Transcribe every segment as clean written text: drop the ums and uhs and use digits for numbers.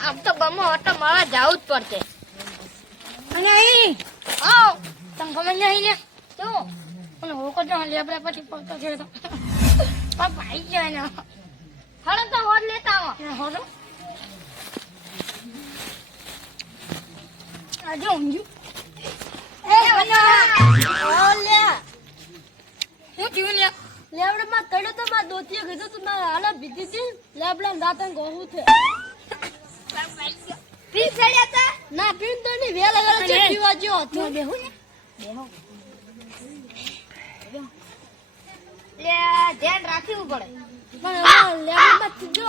આમ તો ગમો હતો મારા જાવું જ પડશે. અને અહીં આવ તમ ગમે નહીં ને તો અને હોકો તો લેબડા પછી પહોંચતો છે તો પણ ભાઈ ગયા ને હળો તો હોદ લેતા આવો હોરો આજે ઊંજુ એ વના લે હું જીવ લે લેબડા માં કડો તો માં દોતીએ કીધું તું મારા હાલા ભીતી હતી લેબડા દાતન ગોહું છે પી સડ્યા તા ના પીન તો ની વેલ લગાડો છે પીવા જો હતો બેહુ ને બેહો લે ધ્યાન રાખવું પડે પણ લેબમાં તીજો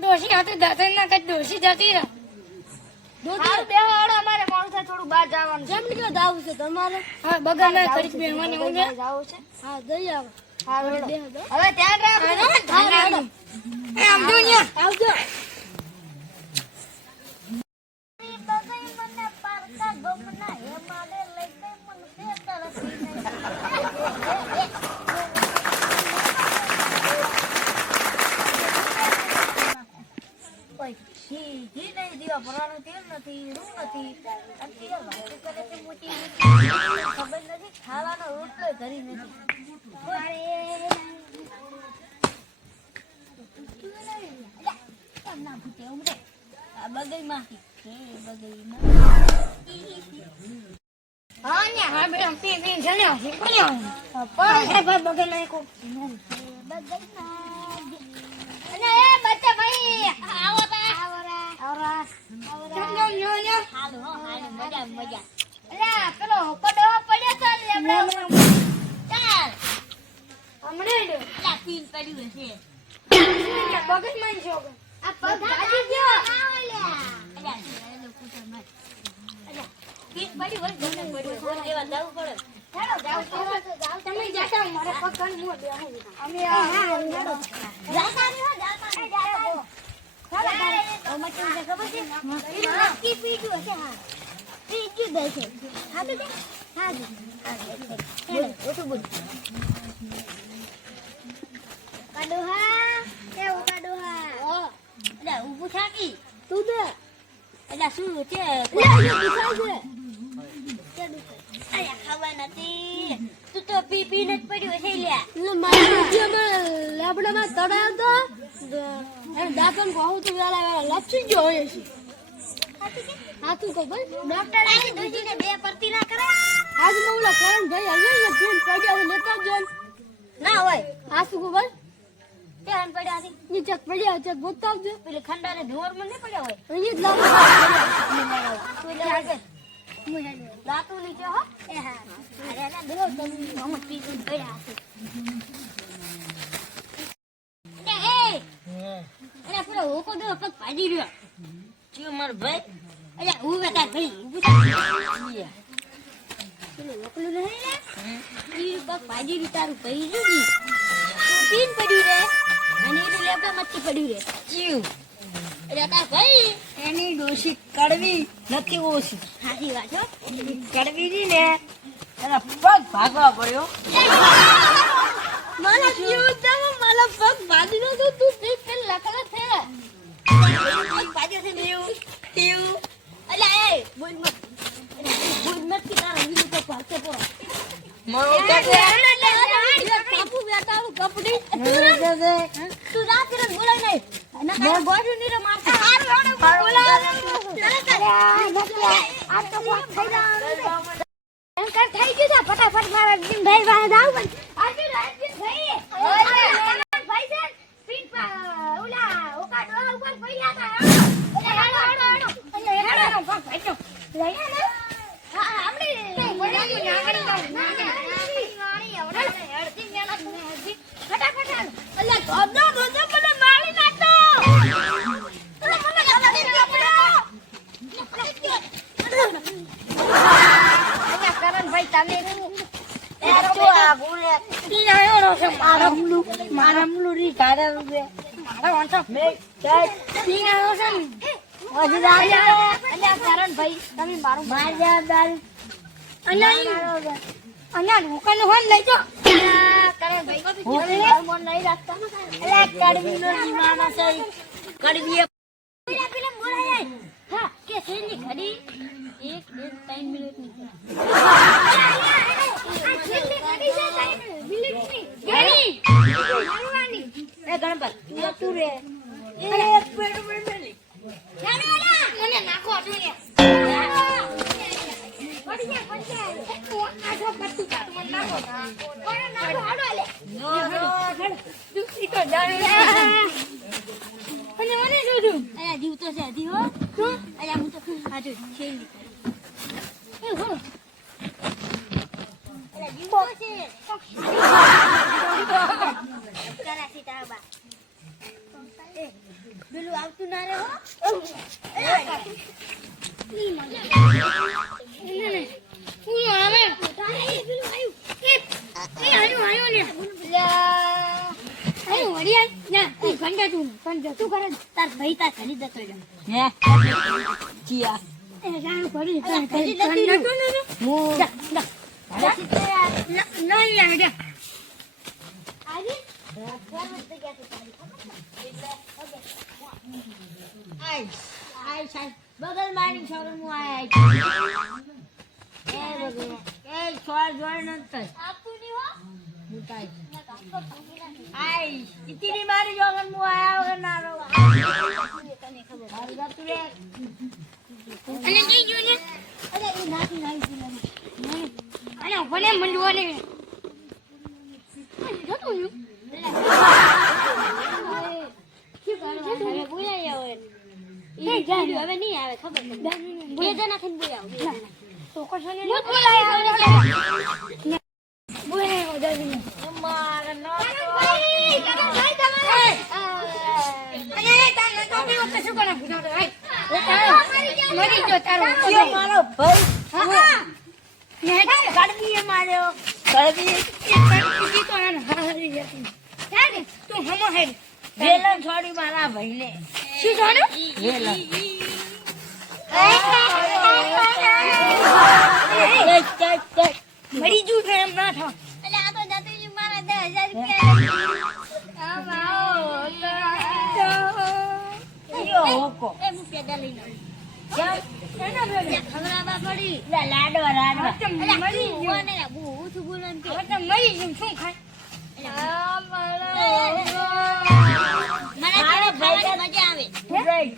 દોશી હાથે દાતન ના કઈ દોશી જતી રહે દોતી બેહાડો અમારે માણસે થોડું બહાર જવાનું જેમ કે જાવું છે તમારે હા બગાને કરી બેહવાની હું જાવું છે હા જઈ આવો હા બેહો હવે ધ્યાન રાખો એ આમ જો ને આવજો ખાવાનો રોટલો કરી નથી હા ને હા બેટા પી પી જણ્યો છે કોણ પણ બગલ નહીં કો અને એ બચ્ચા ભાઈ આવો બા આવરા નો નો નો હાલો હાલો મજા મજા અલ્યા પેલો પડો પડ્યો તો લેબડો ચાલ હમણે લે અલ્યા પીન પડ્યું છે બગલ માં છો આ પગ ભાજી ગયો અલ્યા અલ્યા કુટર માર અલ્યા પીન પડી વળી જોને પડ્યું ફોન દેવા જાવ પડે હેડો જાવ તમે જાતા મારા પગ કન મો બેહું અમે હા હેડો જાતા ની હો જાતા જાતો ઓ મચું જે ખબર છે નક્કી પીડ્યું છે હા પીડ્યું દે છે હા દે હા દે બોલ ઓટું બોલ કાડોહા કેવું કાડોહા ઓ અલા ઊભું થાકી તું દે અલા શું છે દુખાય છે અયા ખાવા નથી તું તો પી પી ને પડ્યો છે લ્યા મારા જેમાં લેબડામાં તડાવ તો એમ દાતન કહું તો વેલા લપસી ગયો હોય છે હાથું તો ભાઈ ડોક્ટર આઈ દોજીને બે પરતી ના કરે આજ મોલા કરણ ભાઈ હવે ને ફોન પડ્યા લેતા જ ના હોય હાસુ કો ભાઈ ધ્યાન પડ્યા છે નીચે પડ્યા છે ગોતાવજો એટલે ખંડાને ધોર માં નહીં પડ્યા હોય અહીં જ લાવો તું લે આગળ મુય દાતું નીચે હો એ હા અરે ના દો તમે મમ પી પડ્યા છે અરે પૂરો હોકો દો પગ ભાજી રહ્યો ચિયો માર ભાઈ અરે હું બેટા ભાઈ ઊભું થઈ પેલો હોકલો નહીં લે ઈ પગ ભાજી રી તારું ભાઈ જુજી પીન પડ્યું રે અને ઈ લેબડા મચ્છી પડ્યું રે ચિયો અરે તા ભાઈ એની ડોશી કડવી નથી ઓછી સાચી વાત હો કડવી રી ને એના પગ ભાગવા પડ્યો મારા જીવ દમ મારા પગ ભાજી નો તું તું પેલ લકડા છે પગ ભાજી છે દેવ અલા એ બોલ મત કે તારા વિલું તો પાછે પો મરો કાકે કાપુ બેટાનું કપડી તું રાત રાત બોલાય નહીં ના કા ગોડુ નીરે મારતા હાર બોલા આ તો વાત થઈ જા એમ કર થઈ ગયું છે ફટાફટ મારા ભાઈ વાળા જાવ પણ આજી રાજી ભાઈ ભાઈ છે પીન ઓલા ઓકા ડોહા ઉપર પડ્યા હતા ઓલા હાડો હાડો ભાઈ તો લઈ ને હા આપડી પડ્યા નાગણી નાગણી આવડા હેડતી મેલા તું હેડતી ફટાફટ ઓલા ધોધો ધોધો મને મારી નાખતો મને કરણ ભાઈ તમે મારમલું રી કારે મારા વાંચો મે તીન આવ્યો છે ને કરણ ભાઈ તમે મારું માર જા દાલ અને હુકન હોન લઈ જો કરણ ભાઈ હું મન નહીં રાખતા એટલે કડવી નો માણસ કડવી પેલા બોલાય હા કે સેની ઘડી 1 2 3 મિનિટની આ છેલ્લી ઘડી છે 3 મિનિટની ઘડી મારવાની એ ગણપત તું રે એક પેડ મેલી ચાલો મને નાખો તું ને પડી જાય તો આઠો કરતું કા મને નાખો કોને નાખો હાડો લે નો દુસરી તો ડાળે અને મને જોજો અયા જીવ તો છે દી હો તો અયા હું તો આજો છેલી એ હો અયા જીવ તો છે કાના સીતા બા એ પેલું આવતું ના રે હો ઈ મને હું આવે તારે પેલું આવ્યું એ આયો ને અરે વડિયા ના તું ગંડા તું કરે તાર ભાઈ તાર ખરી જતો હે ચિયા એ જાણું પડી તાર ખરી જતો ને હું ના યાર જા આવી ફોન ગયા તો તારી આઈ સાહેબ બગલ મારી છોકરું હું આયા એ બગલ એ છોડ જોડ નંતર આપું ની હો મુતાઈ આઈ ઇતની મારી જોગન હું આયા વગર ના રહો તને ખબર મારી વાત રે અને જઈ જો ને અરે એ નાખી નાખી અને ભલે મંડવો ને જતો હું શું કરે હવે બોલાય હવે એ જાડ્યું હવે નહીં આવે ખબર છે બે જણા થઈને બોલાવ તો કોશને ન બોલાય આવે બોલાય ઓદરને અમાર નો ભાઈ તમારે અને તાને તો બી વખત શું કરે ભૂજાડો મરી ગયો તારો કયો મારો ભાઈ હા ને ગડબીએ માર્યો ગડબી એ તો ના હારી જતી ચાલે તું હમો હે વેલન છોડી મારા ભાઈને શું છોડ્યું વેલન મરી જુ છે એમ ના થાવ એટલે આ તો જતી મારા 10000 રૂપિયા આ માઓ યો હોકો એ હું પેદા લઈને કેમ એના ભેગા ખબરાબા પડી લાડવા એટલે મરી ગયો ને હું છું બોલન કે હવે તો મરી ગયું શું ખાય આ મારો ભાઈ મજા આવે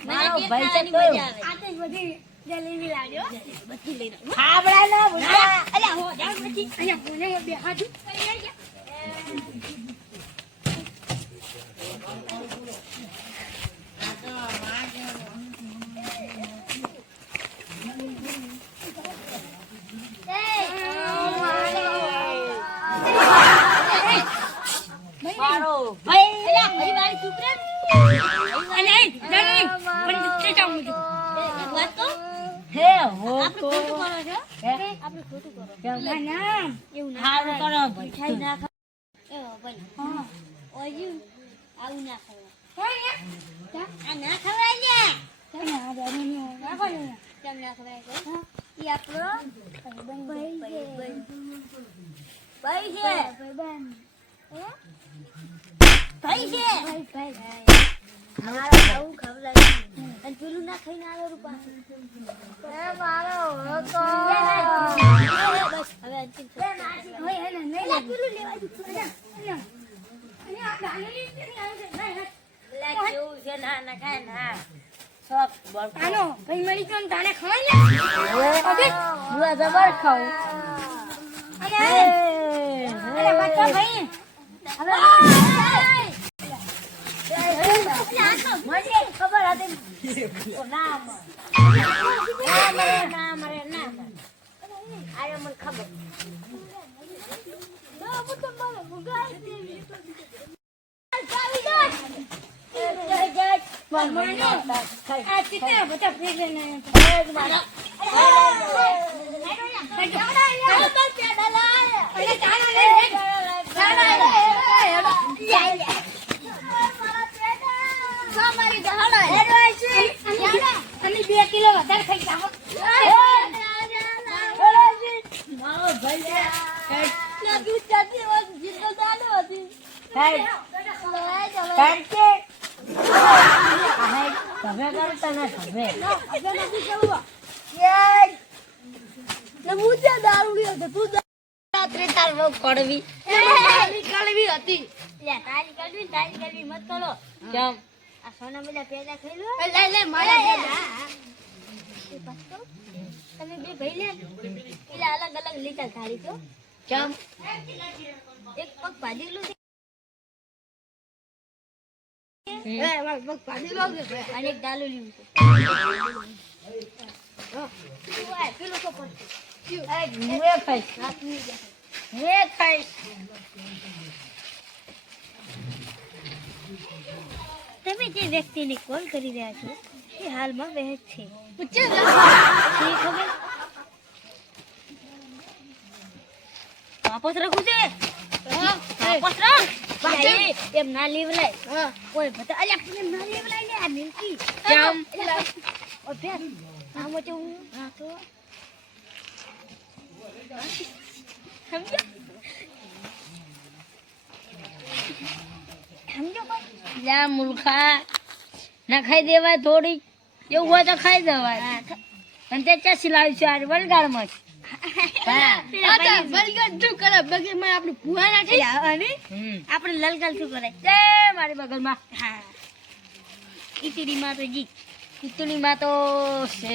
મારો ભાઈ તો મજા આવે આ તો બધી જલેબી લાડ્યો બધી લઈને ખાબડા ના ભૂલા અલ્યા હો જા બધી અહીંયા બોને બે હાથ કરી જા આ તો માજો મારો ભાઈ અલ્યા ભાઈ વાળી છોકરા અને જલ્દી પણ તે જાઉં છું એક વાત તો હે હો તો આપણે ખોટું કરો છો હે આપણે ખોટું કરો ના એવું ના હારું કરો મીઠાઈ ના ખાવ એ ભાઈ હા ઓય આવું ના ખાવ આ ના ખવાય લે તમે આ દાની ના ખાવ કેમ ના ખવાય છે ઈ આપણો ભાઈ છે ભાઈ છે મારા બહુ ખવડાય અને પેલું ના ખાઈને આવે રૂપા એ મારો હોકો બસ હવે અંતિમ છે હોય હે નહીં લે પેલું લેવા દીધું અને આ ગાલેલી છે ને આવે છે નહીં લે કેવું છે ના ના કાય ના સબ બળ આનો ભાઈ મળી તો તાને ખવાય ને ઓકે હું જબર ખાઉં અને બચ્ચા ભાઈ હવે મને ખબર હતી ના મરે આયો મને ખબર ના હું તો મને મુગાઈ દેવી ચાવી દો આ ચિત્ર બધા ફેરે ને મારા અને 2 કિલો વધારે ખાઈ જાવ મારો ભાઈ દૂધ ચાટી વાત જીતો ચાલુ હતી હવે કરતા ના હવે હવે નથી કેવું ને મુજે દારૂ લ્યો તો તું રાત્રે તાર બહુ કડવી તારી કળવી હતી લે તારી કળવી મત કરો કેમ આ સોના બધા પેદા થઈ લો લે મારા એ પસ્તો તમે બે ભાઈ લે એટલે અલગ અલગ લીટા ધારી છો કેમ એક પગ ભાજેલું છે માર પગ ભાજેલો છે અને એક ડાલું લીધું છે તું આ પેલો તો પર મેં ખાઈશ તમે જે વ્યક્તિને કોલ કરી રહ્યા છો એ હાલમાં વહેજ છે ખબર વાપસ રાખું છે વાપસ રાખ એમ ના લીવ લાય કોઈ બતા અલ્યા એમ ના લીવ લાય ને આ મિલકી કેમ ઓ ફેર આમ તો હું તો સમજો જા મૂર્ખા ના ખાઈ દેવાય થોડી એવું હોય તો ખાઈ દેવાય અને તે ચાસી લાવી છે આ વલગાડમાં આપણે લલગલ શું કરે જય મારી બગલમાં હા ઈતડીમાં તો જી ખીચડીમાં તો છે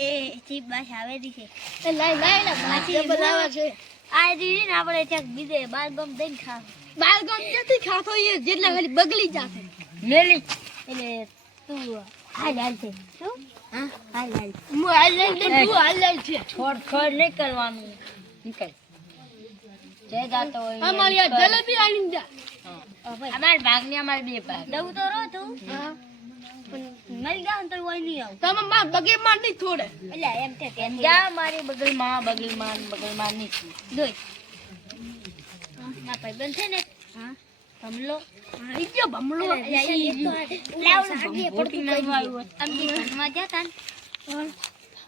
એ ચીપ બાસ આવે દી છે લાઈ બાસી બનાવવા છે આ દી ને આપણે ત્યાં બીજે બાલગમ દઈને ખાવ બાલગમ ક્યાંથી ખાતો એ જેટલા ખાલી બગલી જાશે મેલી એટલે તું હાલ છે શું હા હાલ છે છોડ નહીં કરવાનું નીકળ જે જાતો હોય અમારી આ જલેબી આની જા અમાર ભાગની અમાર બે ભાગ દઉં તો રો તું હા પણ મરી જાવ તો કોઈ નહીં આવ તમે માર બગે માં નહીં થોડે એટલે એમ કે કેમ જા મારી બગલમાં ની દોય ના ભાઈ બંધ છે ને હા ભમલો ઈ જો ભમલો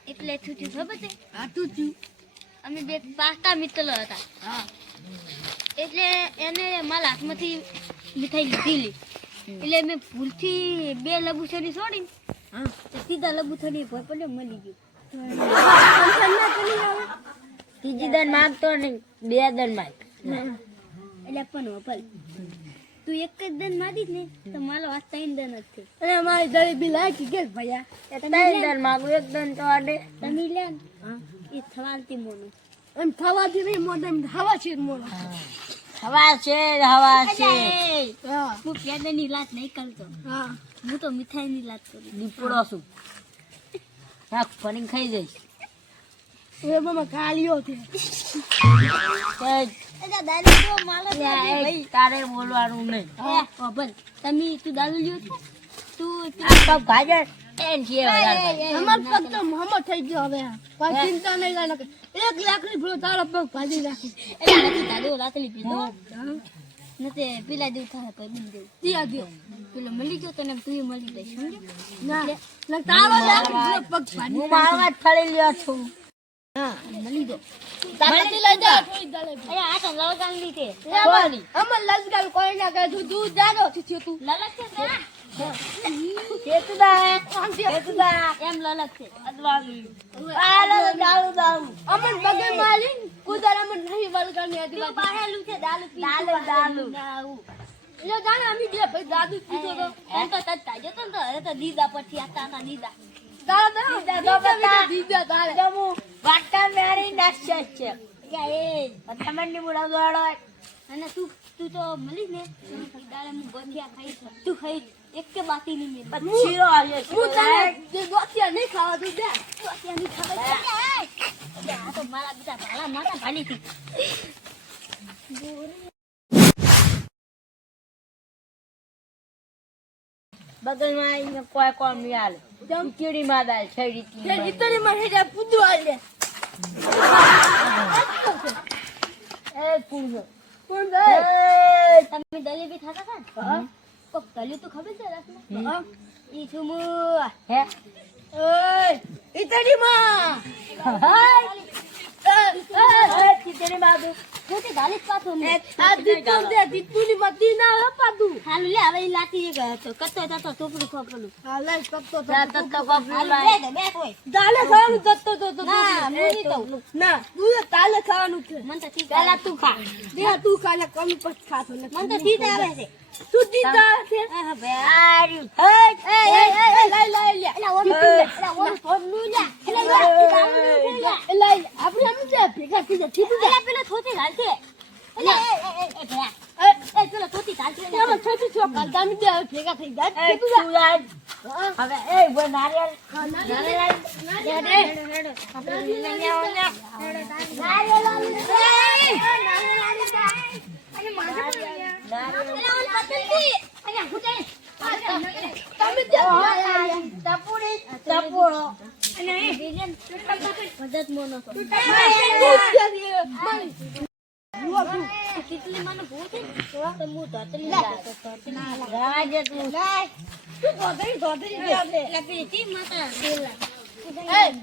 એટલે થયું ખબર છે આ તું તું અમે બે પાકા મિત્ર હતા હા એટલે એને મારા હાથમાંથી મીઠાઈ લીધી એટલે મેં ભૂલથી બે લબુસરી છોડી હા તો સીધા લબુસરી ભોય પડે મળી ગયું ત્રીજી દન માંગતો નહીં બે દન માંગ એટલે પણ વપલ તું એક જ દન મારીશ ને તો મારો હાથ 3 દન જ છે અને મારી જલેબી લાગી કે ભૈયા ત્રણ દન માંગુ એક દન તો આડે તમે લે ને એ થવાલતી મોનું એમ થવાથી નહીં મોઢે એમ હવા છે મોઢે હવા છે હા હું પેદાની લાત નહીં કરતો હા હું તો મીઠાઈની લાત કરું દીપડો છું રાખ ફરીને ખાઈ જઈશ એ મામા કાલિયો છે એટલે દારૂ તો માલો છે ભાઈ તારે બોલવાનું નહીં ભલ તમે તું દારૂ લ્યો છો તું આ પગ ભાજે એન છે અમાર પગ તો મોહમ્મદ થઈ ગયો હવે કોઈ ચિંતા નહીં લાગે 1 લાખ ની ભૂલો તારો પગ ભાજી નાખી એટલે નથી દારૂ રાતલી પીધો નથી પેલા દેવ થાય પછી બિન દેવ દિયા દિયો પેલો મળી ગયો તને તું મળી દઈશ સમજો ના ના તારો લાખ ભૂલો પગ ભાજી હું મારવા જ ફળી લ્યો છું હા મળી દો તાકાતી લઈ જા થોડી જલેબી અરે આ તો લલગાન લીધે અમર લસગાલ કોઈ ના કહે તું દૂધ જાડો છે તું લલક છે કેતુદા એમ લલક છે અદવાનું દારૂ અમર બગે માલી કુદર અમર નહીં વલગા ને આદી તું બાહેલું છે દારૂ પી દારૂ. લે જાણે અમી બે ભાઈ દાદુ પીતો તો એમ તો તત્તા જતો ને તો હવે તો દીદા પછી આ તાતા દીદા તારા દીદા તારે જમુ વાટા મેરી નાસ્ય છે કે એ તમને બોલાવ દોડો અને તું તો મળી ને દાડે હું ગોઠિયા ખાઈશ તું ખાઈ એક કે બાકી નહીં મેં શીરો આવ્યો હું તને જે ગોતિયા નહીં ખાવા દઉં દે ગોઠિયા નહીં ખાવે આ તો મારા બેટા ભાલા માતા ભાલી થી બગલમાં આવીને કોઈ કોમ નહીં હાલે કીડી માં દાલ છે રીતની તે ઇતરી માં હેડા પૂદવા લે એ પૂંજો કોણ તમે દલેબી ખાતા હતા ને હા કોક દલ્યું તો ખબર છે રાતમાં હા ઈ છું મુ હે ઓય ઇતરી માં ખીચડી માં દઉં છોટી ગાલી પાછો ને આ દીપુ દે દીપુની મતી ના હે પાડું હાલ લે હવે ઈ લાતી એક કત્તો તતો ટોપડું ખોપલું હાલે કપતો જા તો કપલું હાલ લાય. બે હોય તાલે ખાવાનું જતો તો ના મુની તો ના તું તાલે ખાવાનું છે મન તો ઠીક પેલા તું ખા. દે તું ખાને કમ પછી ખાતો ને મન તો ઠીક આવે છે તું દીતા છે હા બે આર્યું. લઈ લે એલા ઓનું એલા ઓનું થોડું લે એલા લઈ આપણે એમ છે ભેગા થઈ જાય ઠીક એલા પેલો થોતી હાલ છે એલા એ ભયા એ પેલો થોતી હાલ છે એમાં છોટી છોકરા દામી દે ભેગા થઈ જાય એ ઠીક તું લાય. હવે એ બોલ નારિયેળ. નારિયેળ લાય. દે. આપણે લઈને આવો ને. રાજે તું.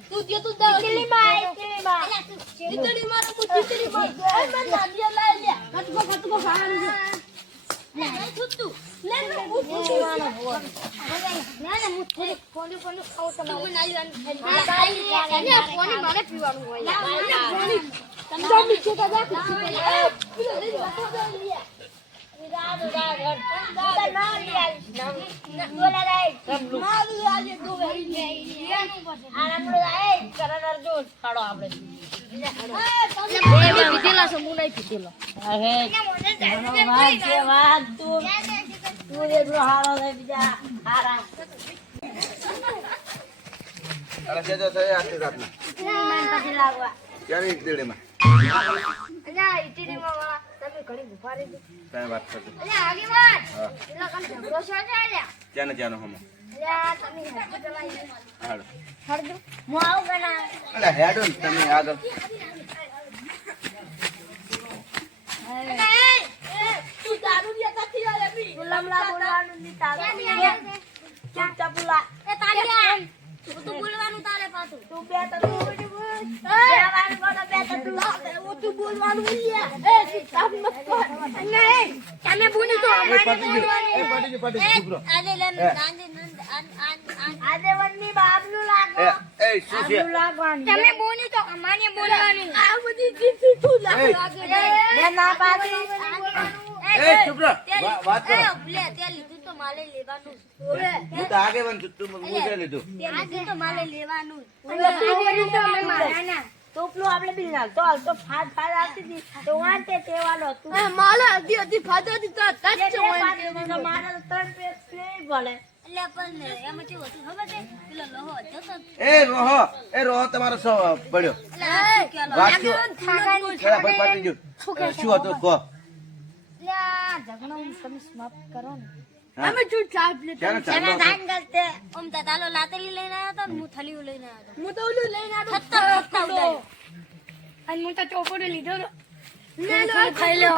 તું જે તું દા ચીલી માર ચીલી માર તું ચીલી માર એ મને નાડિયા લઈ લે કટકો ખાવાનું લે લે હું પૂછવાનું ના ના હું થોડી કોની કોની ખાવ તમારે પાણી મારે પીવાનું હોય પાણી તમે નીચે કા જા અરે જે તો થઈ આટલી રાતના ક્યારે ઈડળીમાં કાંઈ વાત કરતો ક્યાંને ક્યાંનો હમો હાલો હું આવું ગણા. અલા હેડો ને તમે આગળ તું દારૂ લેતા થી આવે બી ગુલામલા બોલવાનું નહીં તારું. ચૂપચાપ બોલા. એ તાલિયા તું બોલવાનું તારે પાછું તું બે તો તું બેવાનું બોલો, બે તો તું. તું બોલવાનું લે એ તાપ મત કર નહીં તમે બોલી તો પાટી ચૂપ રહો. આજે લેન ગાંધી નંદ આજે વનની બાબલું લાગો. એ શું છે બાબલું લાગવાનું. તમે બોલી તો અમાને બોલવાનું આ બધી દીધી તું એ. લાગે બે ના પાડી. એ ચૂપ રહો. વાત કરો લે તે લીધું તો માલે લેવાનું હું તો આગેવાન છું તું મુજે લીધું તે લીધું તો માલે લેવાનું ટોપલું આપણે બી ના તો હાલ તો ફાદ આવતી હતી તો વાંચે તેવાનો તું. માલા અધી અધી ફાદા દી તો બે ટચ બે હોય પાડી તો મારે તો ત્રણ પેજ નહીં ભલે. એટલે પણ એમાં કેવું હતું ખબર છે પેલો લોહો જતો એ રોહો તમારો સો પડ્યો વાંચ્યો પેલા ભાઈ પાટી ગયું શું હતું કહો ઝઘડો તમે સમાપ્ત કરો ને. હા? અમે જો ચાપ લે ક્યારે ચાલો એના ધાન કરતે ઓમ તા તાલો લાતેલી લઈને આવ્યો તો ને હું થલીઓ લઈને આવ્યો હું તો ઓલું લઈને આવ્યો ખત્તા ખત્તા ઉડાડ્યો અને હું તો ચોપડો લીધો લો ખાઈ લો.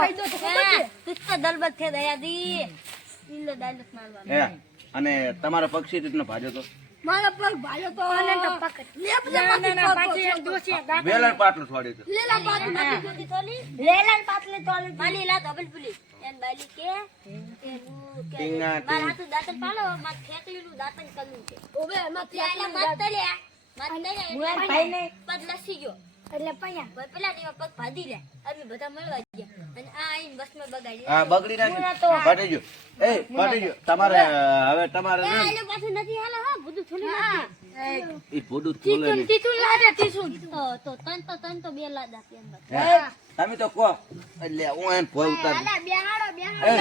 તું તો દલબત થે દયા દી ઇલ્લો દાલત મારવાનો હે અને તમારો પક્ષી રીતનો ભાજો તો મારા પર ભાઈઓ તો અને તો પકડ વેલણ પાટલું છોડી તો લેલા બાત બધી તોલી લેલાન પાટલી તોલી માલી લા ડબલ પુલી એન બાલી કે હું કે ટીંગા મારા હાથું દાંતન પાલો માર ખેકલીનું દાંતન કલું છે ઓબે એમાં એટલે મત તલ્યા મુએ ભાઈ ને પગ લસી ગયો એટલે પૈયા ભાઈ પેલા ની પગ ભાદી લે અમે બધા મળવા ગયા અને આ આઈને બસમાં બગાડી હા બગડી નાખ્યું પાટી ગયું એ પાટી ગયું તમારે હવે તમારે આ એટલે પાછું નથી હાલો હા બધું થોડી નથી એ ફોડું થોલે નહીં. તીતું લાગે તીતું તો તન તો બે લાદ આપી એમ બસ હે? તમે તો કહો એટલે હું એમ ભોય ઉતાર બેહાડો એ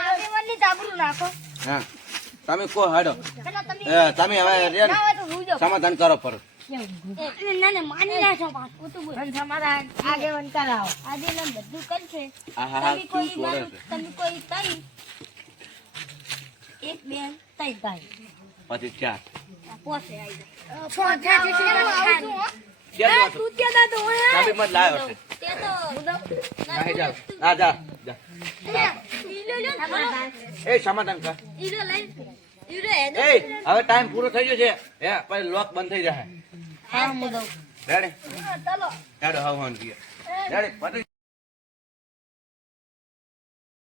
આગેવાનની જાબરું નાખો હા તમે કહો હાડો પેલા તમે તમે હવે રે ને તો રૂજો સમાધાન કરો પર ના ના માની નાખો પાછું તો બોલ તમારા આગેવાન કરાવો. આજે લન બધું કરશે હા હા તમે શું કોઈ છોડે મારું છે તમે કોઈ તઈ એક બેન તઈ ભાઈ પછી ચાર પોસે આવી ક્યાં તું ચાબી મત લાવ્યો છે તે તો નાહી જાઓ હા જા જા એ સમાધાન કર ઈલો લઈ ઈલો હેડો એ હવે ટાઈમ પૂરો થઈ ગયો છે હે પછી લોક બંધ થઈ જશે હા હું દઉં. રેડી ચાલો હેડો હવે હોન ગયા રેડી પતી